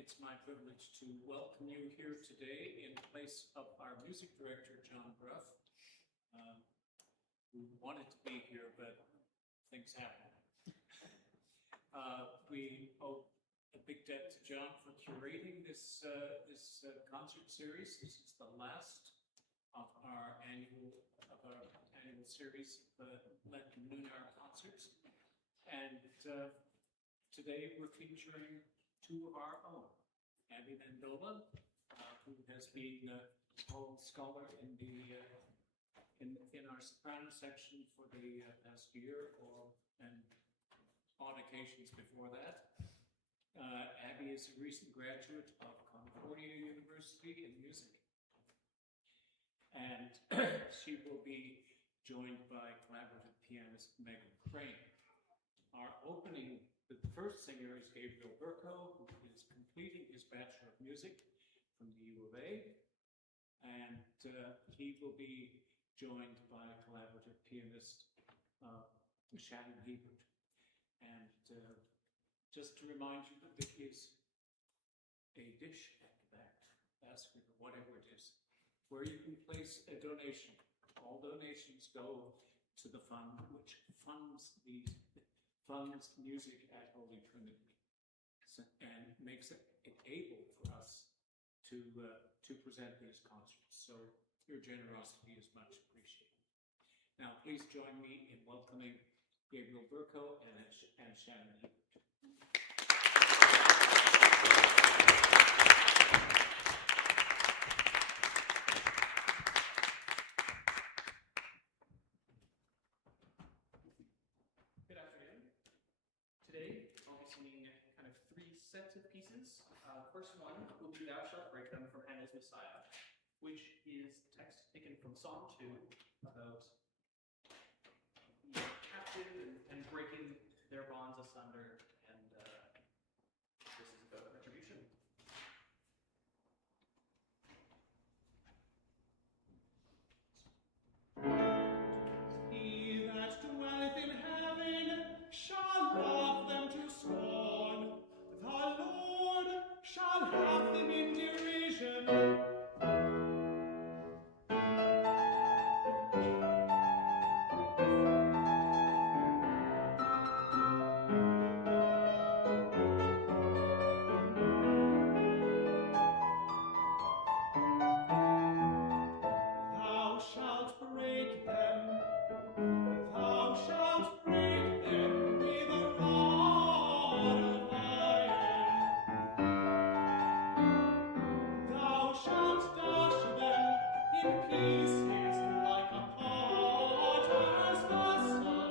It's my privilege to welcome you here today in place of our music director, John Gruff, who wanted to be here, but things happen. We owe a big debt to John for curating this concert series. This is the last of our annual series of Lenten Lunar concerts, and today we're featuring two of our own. Abby Mendola, who has been a scholar in our soprano section for the past year, and on occasions before that. Abby is a recent graduate of Concordia University in music, and she will be joined by collaborative pianist Megan Crane. The first singer is Gabriel Burko, who is completing his Bachelor of Music from the U of A, and he will be joined by collaborative pianist Shannon Hebert. And just to remind you that there is a dish at the back, basket, or whatever it is, where you can place a donation. All donations go to the fund which funds music at Holy Trinity, and makes it able for us to present these concerts. So your generosity is much appreciated. Now, please join me in welcoming Gabriel Burko and Shannon Hebert. Today, I'll be singing kind of three sets of pieces. The first one will be Thou Shalt Break Them from Handel's Messiah, which is a text taken from Psalm 2 about the captive and breaking their bonds asunder, and this is about retribution. He that dwelleth in heaven shall laugh them to scorn. The Lord shall have them in derision. Thou shalt break them. Thou shalt break them with a rod of iron. Thou shalt dash them in pieces like a potter's vessel.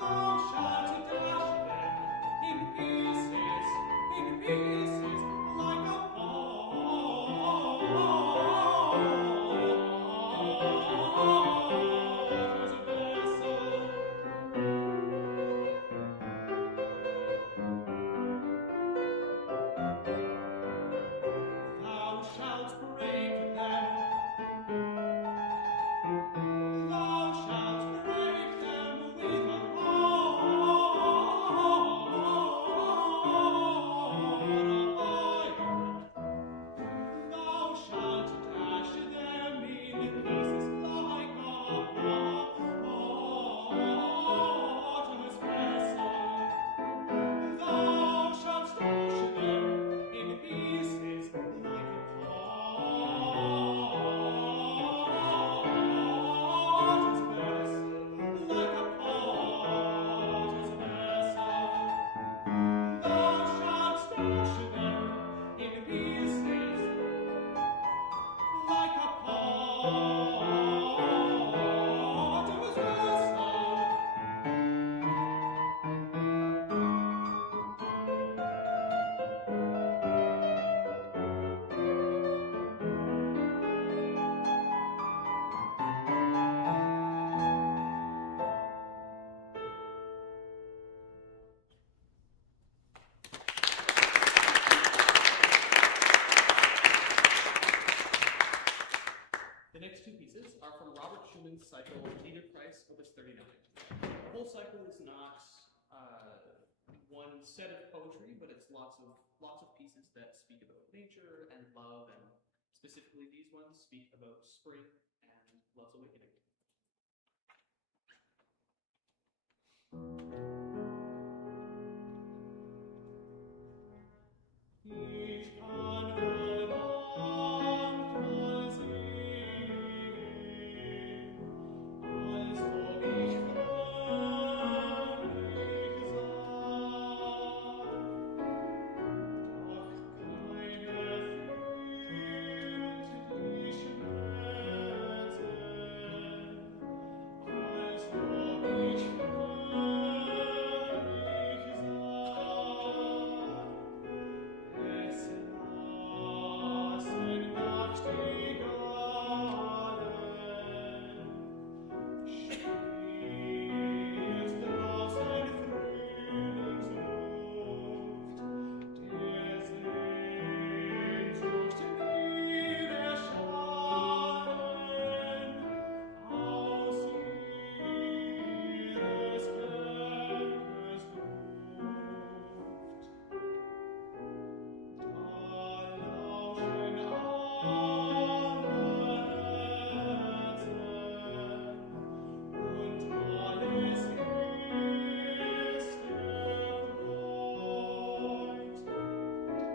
Thou shalt dash them in pieces like a potter's vessel. Thou shalt break them. Thou shalt break them with a rod of iron. Thou shalt dash them in pieces like a potter's vessel. Thou shalt dash them in pieces like a potter's vessel, like a potter's vessel. Thou shalt dash them in pieces like a potter's vessel. The next two pieces are from Robert Schumann's cycle Liederkreis, Opus 39. The whole cycle is not one set of poetry, but it's lots of pieces that speak about nature and love, and specifically these ones speak about spring and love's awakening. Ich kann allemal sehen, als ob ich fröhlich sei, doch keine fühlt die Schmerzen, als ob ich fröhlich sei. Es lassen Nachtigallen, spielt draußen Frühlingsluft, der Sehnsucht niederschallen aus ihres Körpers Duft. Da lauschen alle Herzen und alles ist erfreut.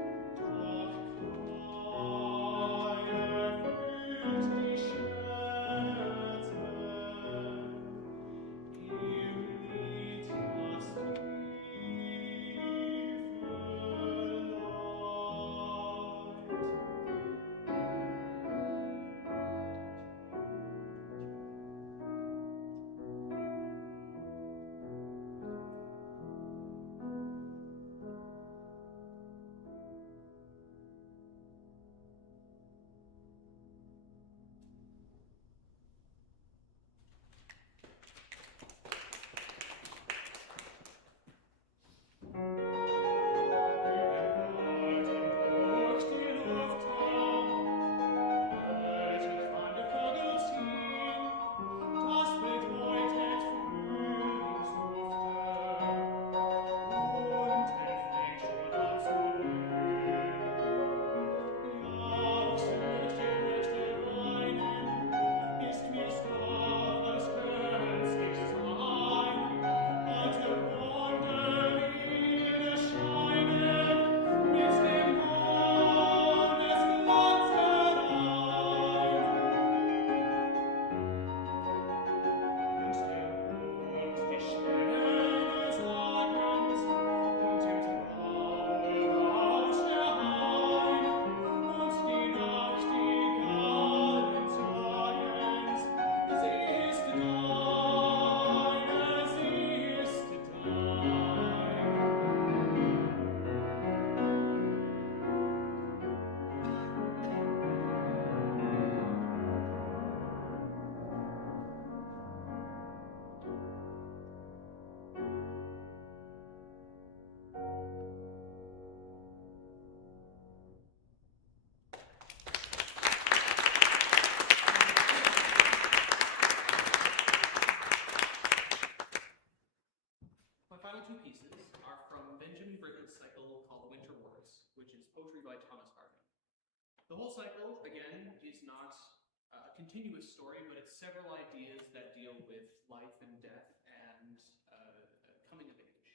Doch keiner fühlt die Schmerzen im Lied, das tiefe My final two pieces are from Benjamin Britt's cycle called Winter Wars, which is poetry by Thomas Hardy. The whole cycle, again, is not a continuous story, but it's several ideas that deal with life and death and coming of age.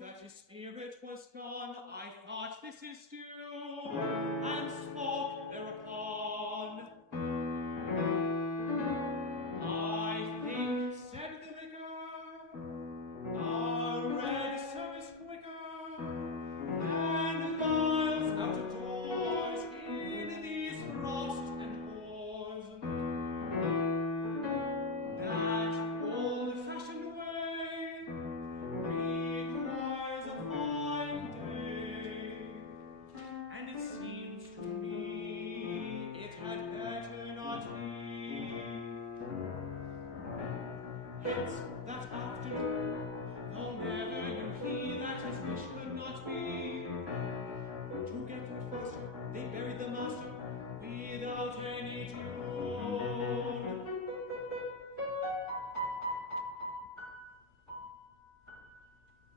that his spirit was gone, I thought this is due, and spoke thereupon. I think, said the vicar, our red service quicker than miles out of doors in these frost and wars. That old-fashioned way requires a fine day, and it seems to me it had better not be. Hence, that afternoon, though never you he that his wish could not be, to get it faster, they buried the master without any tune.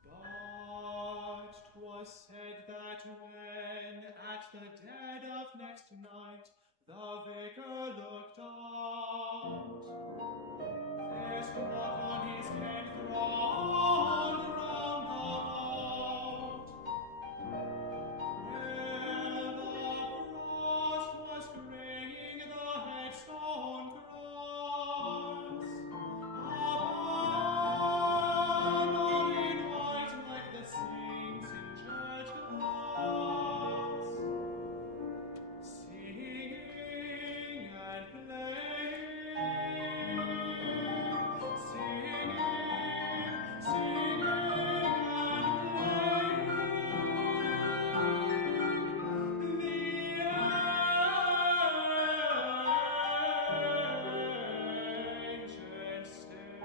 But 'twas said that when, at the dead of next night, the vicar looked out, there struck on his head throng round about, where the frost was graying the headstone grass, above all in white like the saints in church glass, singing and playing, singing, singing and playing, the ancient stay.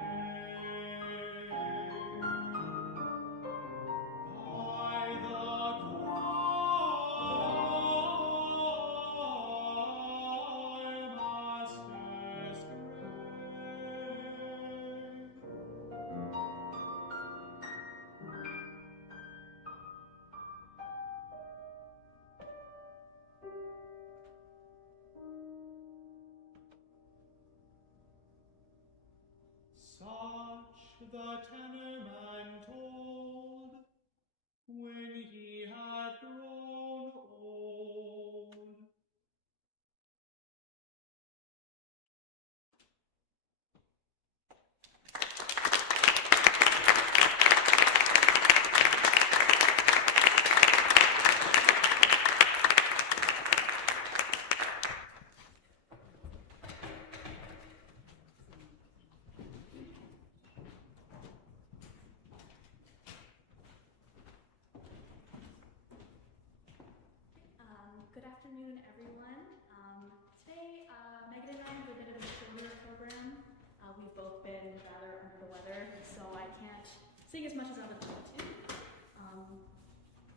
By the choir master's grave. Such the tenor man told when he had grown old. Good afternoon, everyone. Today, Megan and I have a bit of a shorter program. We've both been rather under the weather, so I can't sing as much as I would like to.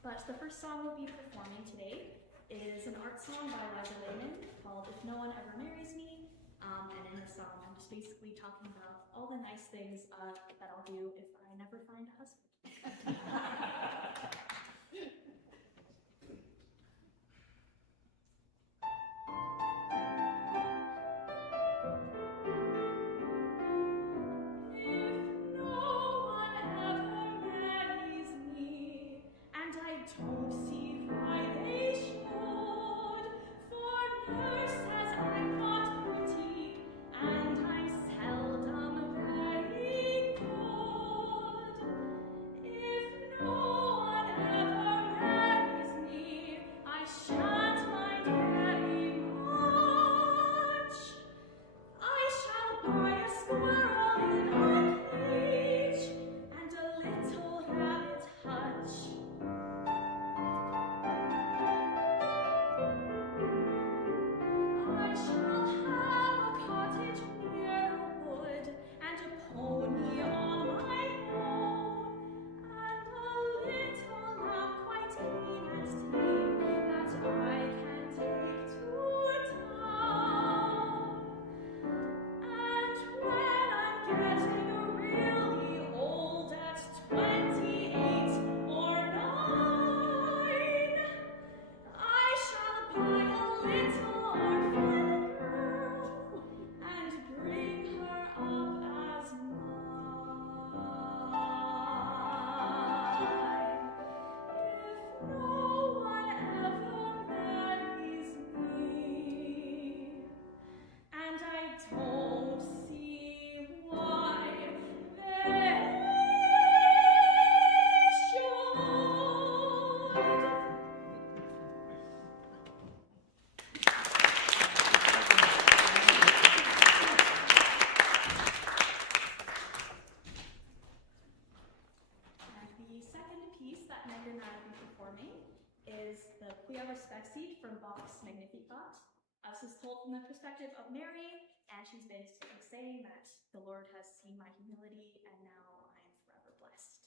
But the first song we'll be performing today is an art song by Liza Layman called If No One Ever Marries Me. And in this song, I'm just basically talking about all the nice things that I'll do if I never find a husband. If no one ever marries me, and I don't see why they should, for nurse says I'm not pretty, and I'm seldom very good. If no Megan and I will be performing is the Quia Respexi from Bach's Magnificat. This is told from the perspective of Mary, and she's basically saying that the Lord has seen my humility, and now I am forever blessed.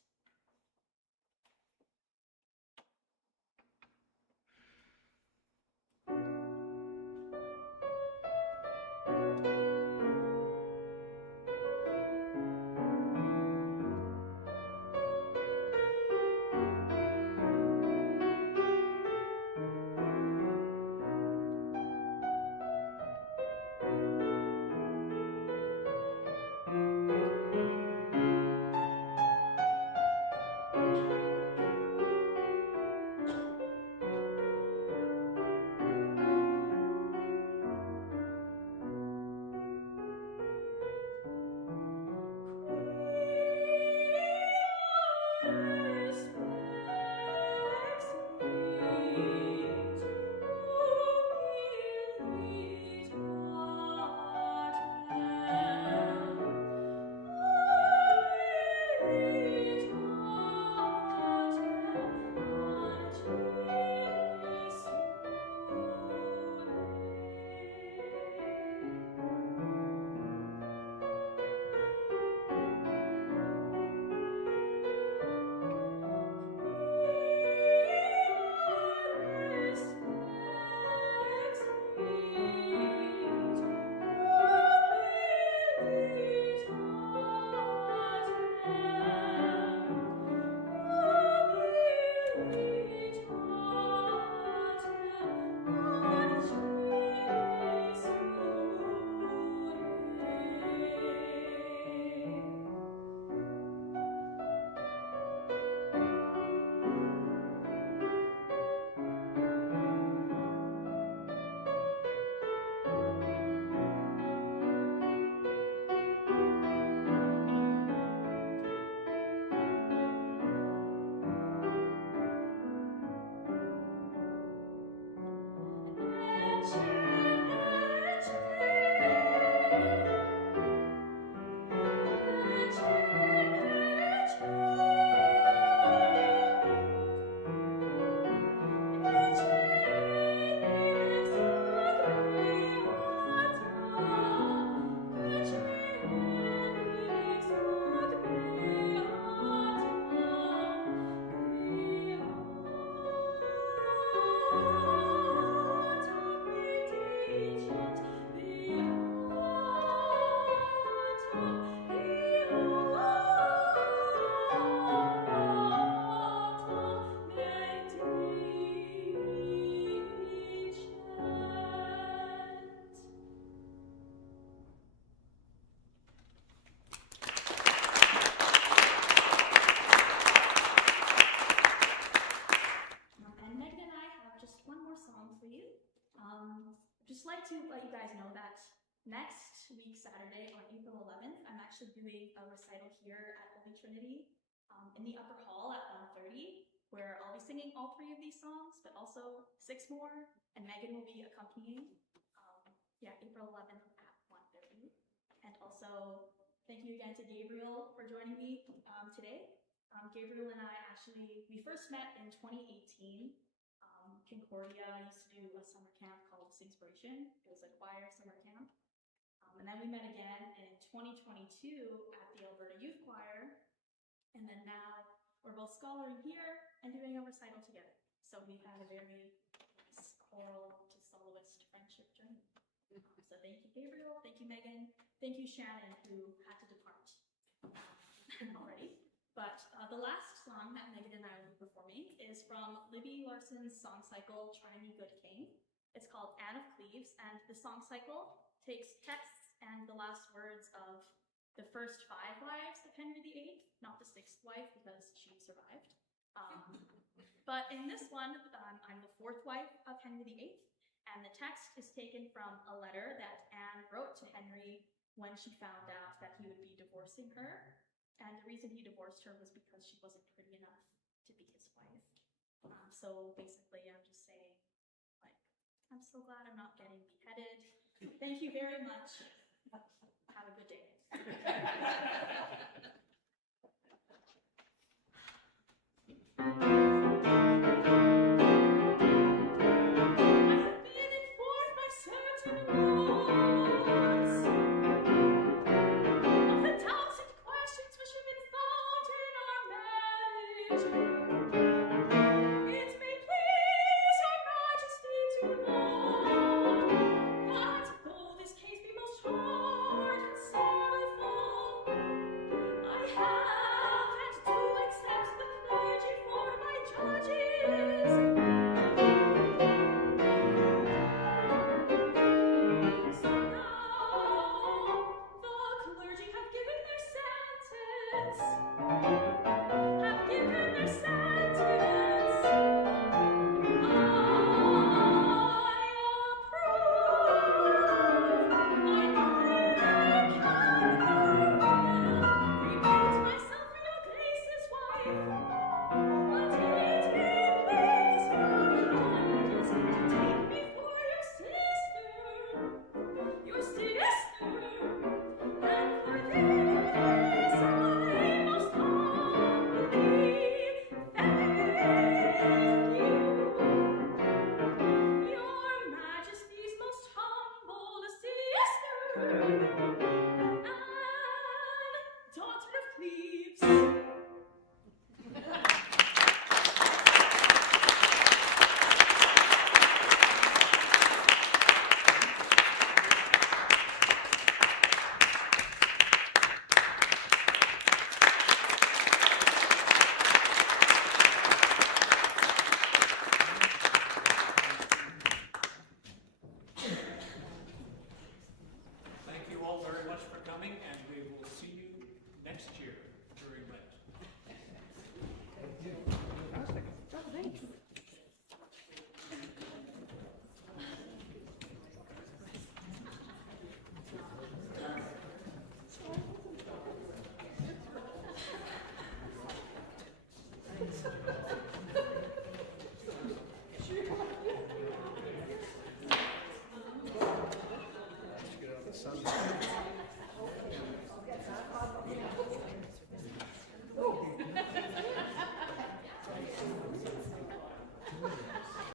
Just like to let you guys know that next week, Saturday, on April 11th, I'm actually doing a recital here at Holy Trinity in the upper hall at 1:30, where I'll be singing all 3 of these songs, but also 6 more, and Megan will be accompanying. April 11th at 1:30. And also, thank you again to Gabriel for joining me today. Gabriel and I we first met in 2018. Concordia used to do a summer camp called Singspiration. It was a choir summer camp. And then we met again in 2022 at the Alberta Youth Choir. And then now we're both scholaring here and doing a recital together. So we've had a very nice choral to soloist friendship journey. So thank you, Gabriel. Thank you, Megan. Thank you, Shannon, who had to depart already. But the last song that Megan and I will be performing is from Libby Larson's song cycle, Try Me Good King. It's called Anne of Cleves, and the song cycle takes texts and the last words of the first 5 wives of Henry VIII, not the 6th wife because she survived. But in this one, I'm the 4th wife of Henry VIII, and the text is taken from a letter that Anne wrote to Henry when she found out that he would be divorcing her. And the reason he divorced her was because she wasn't pretty enough to be his wife. So basically, I'm just saying, like, I'm so glad I'm not getting beheaded. Thank you very much. Have a good day.